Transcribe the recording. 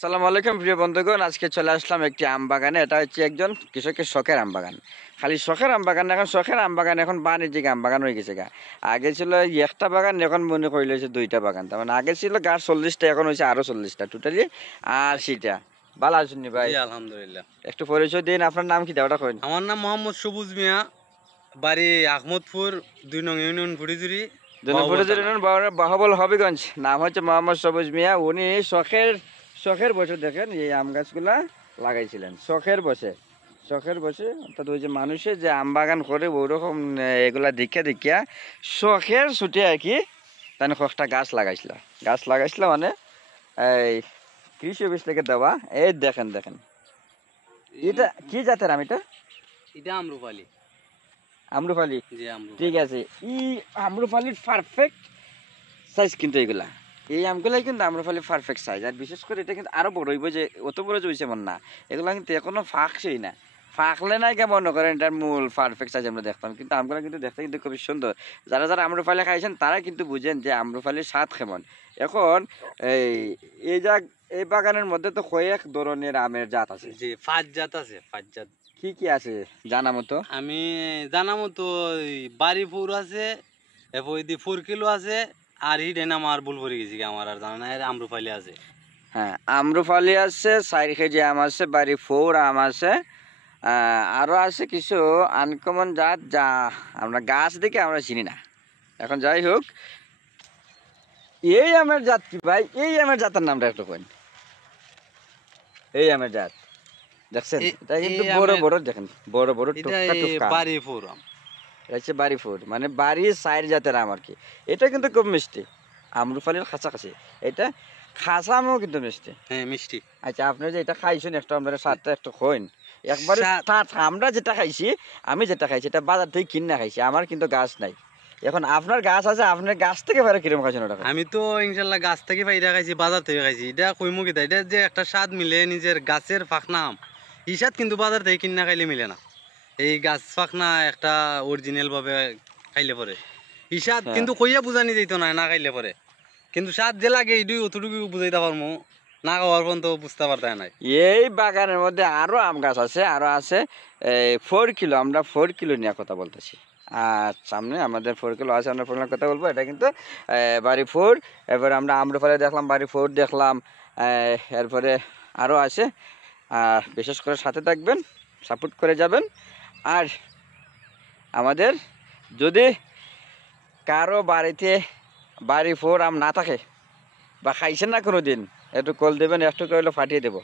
আসসালামু আলাইকুম প্রিয় বন্ধুগণ, আজকে চলে আসলাম একটি আম বাগানে। এটা হচ্ছে একজন কৃষকের শখের আম বাগান। খালি শখের আম বাগান না, এখন শখের আম বাগান এখন বাণিজ্যিক আম বাগান হয়ে গেছে গা। আগে ছিল একটা বাগান, এখন মনে করলে হয়েছে দুইটা বাগান। তার মানে আগে ছিল গাছ 40টা, এখন হয়েছে আরো 40টা, টোটালি 80টা। ভালো আছেন নি ভাই? জি আলহামদুলিল্লাহ। একটু পরিচয় দিন, আপনার নাম কি? ওটা কইন। আমার নাম মোহাম্মদ সবুজ মিয়া, বাড়ি আহমদপুর ২ নং ইউনিয়ন ফুড়িজুরি, বাহুবল থানা। বাহুবল হবিগঞ্জ। নাম হচ্ছে মোহাম্মদ সবুজ মিয়া। উনি শখের শখের বসে দেখেন এই আম গাছগুলা লাগাইছিলেন শখের বসে অর্থাৎ ওই যে মানুষের যে আম বাগান করে ওইরকম এগুলা দেখিয়া শখের ছুটে আর কি তাই কয়েকটা গাছ লাগাইছিল মানে এই কৃষি অফিস থেকে দেওয়া। এই দেখেন এটা কি জাতের আম? এটা এটা আমরুপালি। আম্রপালি। জি ঠিক আমরুপালি। আছে, ই আম্রপালির পারফেক্ট সাইজ কিন্তু এগুলা, এই আমগুলাই কিন্তু আম্রপালির পারফেক্ট সাইজ। আর বিশেষ করে এটা কিন্তু আরো বড় হইব, যে অত বড় যে হইছে এমন না। এগুলা কিন্তু এখনো ফাঁকছেই না, ফাঁকলে না কে মনে করেন এটার মূল পারফেক্ট সাইজ আমরা দেখতাম। কিন্তু আমগুলা কিন্তু দেখতে কিন্তু খুবই সুন্দর। যারা যারা আম্রপালি খাইছেন তারা কিন্তু বুঝেন যে আম্রপালির স্বাদ কেমন। এখন এই এই যা এই বাগানের মধ্যে তো কয়েক ধরনের আমের জাত আছে। জি ৫ জাত আছে, ৫ জাত। কি কি আছে জানা মতো? আমি জানা মতো বাড়ি ফুর আছে, এরপর এদি 4 কিলো আছে, আর হিডেন আমার ভুল পড়ে গেছি আমার আর জানা নাই, আমরুপালি আছে। হ্যাঁ, আম্রপালি আছে, 4 কেজি আম আছে, বাড়ি ফোর আম আছে, আরো আছে কিছু আনকমন জাত যা আমরা গাছ দেখে আমরা চিনি না। এখন যাই হোক, এই আমের জাত কি ভাই? এই আমের জাতের নামটা একটু কইন। এই আমের জাত দেখছেন? এটা কিন্তু বড় বড়, দেখেন বড় বড় এটা টুকটা টুকটা আম। বাড়ি ফুর আম। এটা হচ্ছে বাড়ি ফোর, মানে বাড়ির সাইড জাতের আম আর কি। এটা কিন্তু খুব মিষ্টি, আম্রপালির কাছাকাছি। এটা খাসা আমও কিন্তু মিষ্টি। হ্যাঁ মিষ্টি। আচ্ছা, আপনি যে এটা খাইছেন একটু আপনারা স্বাদটা একটু কইন একবারে। স্বাদ। আমরা যেটা খাইছি, আমি যেটা খাইছি এটা বাজার থেকে কিনে খাইছি, আমার কিন্তু গাছ নাই। এখন আপনার গাছ আছে, আপনার গাছ থেকে ফেরে কিরকম খাইছেন ওটা? আমি তো ইনশাল্লাহ গাছ থেকে পাইরা খাইছি, বাজার থেকে খাইছি। এটা কইমু কি এটা যে একটা স্বাদ মিলে নিজের গাছের ফাঁকনা আম, এই স্বাদ কিন্তু বাজার থেকে কিনা খাইলে মিলে না। এই গাছ ফাঁকনা একটা অরিজিনাল ভাবে খাইলে পরে এই স্বাদ হ্যাঁ, কিন্তু কইয়া বুঝানি যাইতো না, না খাইলে পরে। কিন্তু স্বাদ যে লাগে এইটুকু অতটুকু বুঝাইতে পারমু, না খাওয়ার পর্যন্ত বুঝতে পারতে নাই। এই বাগানের মধ্যে আরো আম গাছ আছে, আরো আছে 4 কিলো। আমরা 4 কিলো নিয়ে কথা বলতেছি। আর সামনে আমাদের 4 কিলো আছে, আমরা 4 কিলো কথা বলবো। এটা কিন্তু বাড়ি ফোর। এরপরে আমরা আম্রপালি দেখলাম, বাড়ি ফোর দেখলাম, এরপরে আরো আছে। আর বিশেষ করে সাথে থাকবেন, সাপোর্ট করে যাবেন। আর আমাদের যদি কারো বাড়িতে বাড়ি ফোর আম না থাকে বা খাইছেন না কোনো দিন, একটু কল দেবেন, একটু করে ফাটিয়ে দেবো।